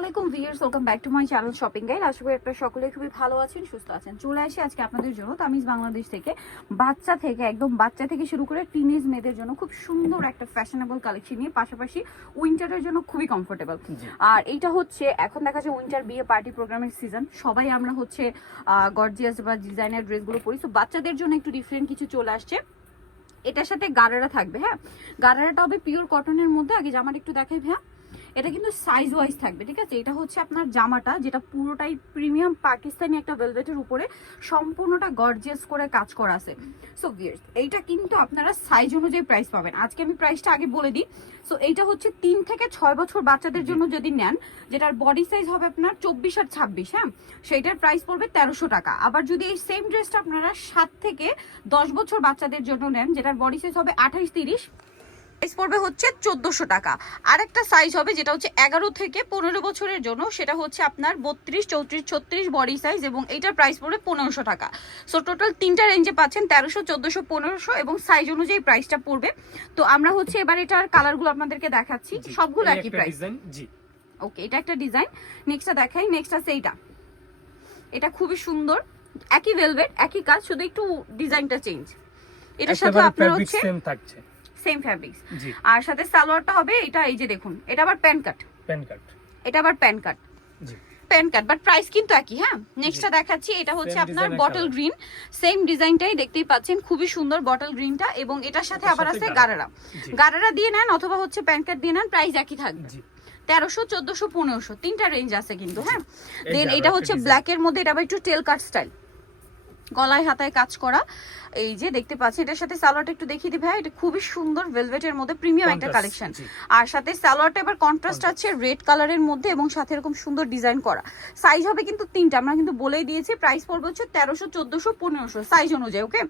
আলাইকুম viewers welcome back to my channel shopping guide. আশা করি আপনারা সকলে খুবই ভালো আছেন সুস্থ আছেন। চলে আসি আজকে আপনাদের জন্য তামিজ বাংলাদেশ থেকে। বাচ্চা থেকে একদম বাচ্চা থেকে শুরু করে টিনেজ মেয়েদের জন্য খুব সুন্দর একটা ফ্যাশনেবল কালেকশন নিয়ে পাশাপাশি উইন্টারের জন্য খুবই কমফোর্টেবল আর এইটা হচ্ছে এখন দেখা যায় উইন্টার বিয়ে পার্টি প্রোগ্রামের সিজন সবাই আমরা হচ্ছে গর্জিয়াস বা ডিজাইনার ড্রেসগুলো পরি। তো বাচ্চাদের জন্য একটু ডিফারেন্ট কিছু চলে আসছে। এটার সাথে গারারা থাকবে হ্যাঁ? গারারাটা হবে পিওর কটনের মধ্যে। আগে জামাটা একটু দেখাই হ্যাঁ এটা কিন্তু সাইজ ওয়াইজ থাকবে, ঠিক আছে? এটা হচ্ছে আপনার জামাটা, যেটা পুরোটাই প্রিমিয়াম পাকিস্তানি একটা ভেলভেটের উপরে সম্পূর্ণটা গর্জিয়াস করে কাজ করা আছে। সো ভিয়ার্স এইটা কিন্তু আপনারা সাইজ অনুযায়ী প্রাইস পাবেন। আজকে আমি প্রাইসটা আগে বলে দিই। সো এইটা হচ্ছে তিন থেকে ছয় বছর বাচ্চাদের জন্য যদি নেন, যেটার বডি সাইজ হবে আপনার চব্বিশ আর ছাব্বিশ হ্যাঁ? সেইটার প্রাইস পড়বে তেরোশো টাকা। আবার যদি এই সেম ড্রেসটা আপনারা সাত থেকে দশ বছর বাচ্চাদের জন্য নেন, যেটার বডি সাইজ হবে আঠাইশ, তিরিশ প্রাইস পড়বে হচ্ছে চোদ্দশো টাকা। আর একটা সাইজ হবে যেটা হচ্ছে এগারো থেকে পনেরো বছরের জন্য সেটা হচ্ছে আপনার বত্রিশ চৌত্রিশ ছত্রিশ বডি সাইজ এবং এইটার প্রাইস পড়বে পনেরোশো টাকা। সো টোটাল তিনটা রেঞ্জে পাচ্ছেন তেরোশো চোদ্দশো পনেরোশো এবং সাইজ অনুযায়ী প্রাইসটা পড়বে। তো আমরা হচ্ছে এবার এটার কালারগুলো আপনাদেরকে দেখাচ্ছি সবগুলো একই প্রাইস ওকে এটা একটা ডিজাইন নেক্সটটা দেখাই নেক্সট আছে এইটা। এটা খুবই সুন্দর একই ভেলভেট একই কাজ শুধু একটু ডিজাইনটা চেঞ্জ এটার সাথে আপনার হচ্ছে same থাকছে। Same fabrics. আর সাথে সালোয়ারটা হবে এটা এই যে দেখুন এটা আবার প্যান কাট। প্যান কার্ড এটা আবার প্যান কাট। জি। প্যান কাট বাট প্রাইস কিন্তু একই হ্যাঁ? নেক্সটটা দেখাচ্ছি এটা হচ্ছে আপনার বটল। গ্রিন সেম ডিজাইনটাই দেখতেই পাচ্ছেন খুবই সুন্দর বটল গ্রিনটা এবং এটার সাথে আবার আছে গারারা। গারারা দিয়ে নেন অথবা হচ্ছে প্যান কাট দিয়ে নেন প্রাইস একই থাকবে। তেরোশো চোদ্দশো পনেরোশো তিনটা রেঞ্জ আছে কিন্তু হ্যাঁ? দেন এটা হচ্ছে design। ব্ল্যাক এর মধ্যে এটা আবার একটু টেল কাট স্টাইল গলায় হাতায় কাজ করা। এই যে দেখতে পাচ্ছেন এটার সাথে সালোয়ারটা একটু দেখিয়ে দিই ভাই এটা খুবই সুন্দর ভেলভেটের মধ্যে প্রিমিয়াম একটা কালেকশন আর সাথে সালোয়ারটা এবার কন্ট্রাস্ট আছে রেড কালারের মধ্যে এবং সাথে এরকম সুন্দর ডিজাইন করা। সাইজ হবে কিন্তু তিনটা আমরা কিন্তু বলেই দিয়েছি প্রাইস পড়বে হচ্ছে তেরোশো চোদ্দশো পনেরোশো সাইজ অনুযায়ী ওকে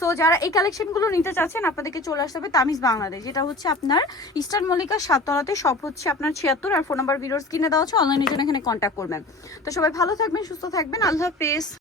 সো যারা এই কালেকশনগুলো নিতে চাচ্ছেন আপনাদেরকে চলে আসতে হবে তামিজ বাংলাদেশ যেটা হচ্ছে আপনার ইস্টার্ন মল্লিকা সাততলাতে সব হচ্ছে আপনার ছিয়াত্তর আর ফোন নাম্বার ভিডিওস কিনে দেওয়া হচ্ছে অনলাইনের জন্য এখানে কন্ট্যাক্ট করবেন। তো সবাই ভালো থাকবেন সুস্থ থাকবেন আল্লাহ হাফেজ।